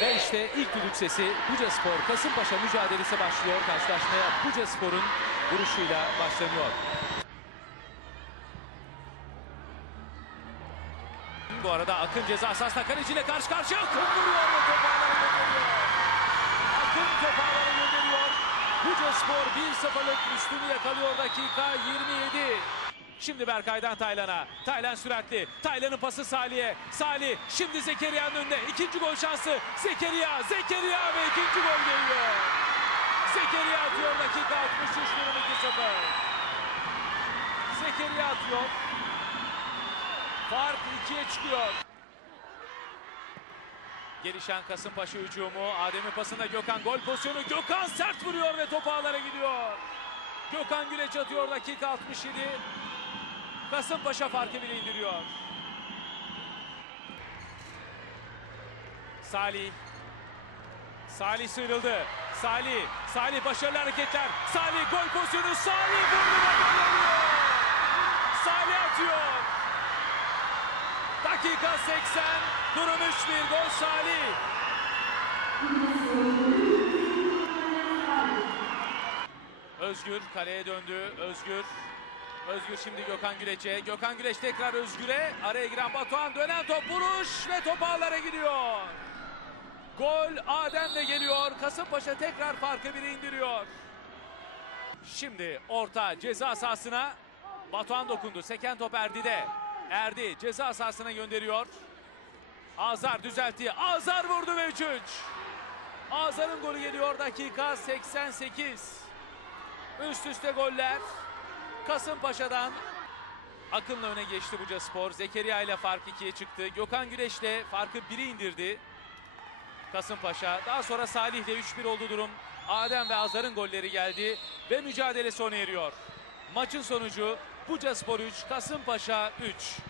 Ve işte ilk düdük sesi Buca Spor Kasımpaşa mücadelesi başlıyor. Karşılaşmaya Buca Spor'un vuruşuyla başlanıyor. Bu arada Akın ceza sahasında kaleciyle karşı karşıya Akın vuruyor ve. Akın top ağlara gönderiyor. Buca Spor 1-0'lık üstünü yakalıyor dakika 27. Şimdi Berkay'dan Taylan'a. Taylan süratli. Taylan'ın pası Salih'e. Salih şimdi Zekeriya'nın önünde. İkinci gol şansı. Zekeriya, Zekeriya ve ikinci gol geliyor. Zekeriya atıyor dakika 63 durum 2-0. Zekeriya atıyor. Fark ikiye çıkıyor. Gelişen Kasımpaşa hücumu. Adem'in pasında Gökhan gol pozisyonu. Gökhan sert vuruyor ve top ağlara gidiyor. Gökhan Güleç atıyor dakika 67. Kasımpaşa farkı bile indiriyor. Salih. Salih sıyrıldı. Salih. Salih başarılı hareketler. Salih gol pozisyonu. Salih vurdu ve gol. Salih atıyor. Dakika 80. Durum 3-1. Gol Salih. Özgür kaleye döndü. Özgür. Özgür şimdi Gökhan Güleç'e. Gökhan Güleç tekrar Özgür'e. Araya giren Batuhan dönen top vuruş ve top ağlara gidiyor. Gol Adem'le geliyor. Kasımpaşa tekrar farkı biri indiriyor. Şimdi orta ceza sahasına Batuhan dokundu. Seken top Erdi'de. Erdi ceza sahasına gönderiyor. Azar düzeltti. Azar vurdu ve 3-3. Azar'ın golü geliyor dakika 88. Üst üste goller. Kasımpaşa'dan Akın'la öne geçti Buca Spor. Zekeriya ile fark 2'ye çıktı. Gökhan Güneş'le farkı 1'e indirdi. Kasımpaşa. Daha sonra Salih'le 3-1 oldu durum. Adem ve Azar'ın golleri geldi ve mücadele sona eriyor. Maçın sonucu Buca Spor 3, Kasımpaşa 3.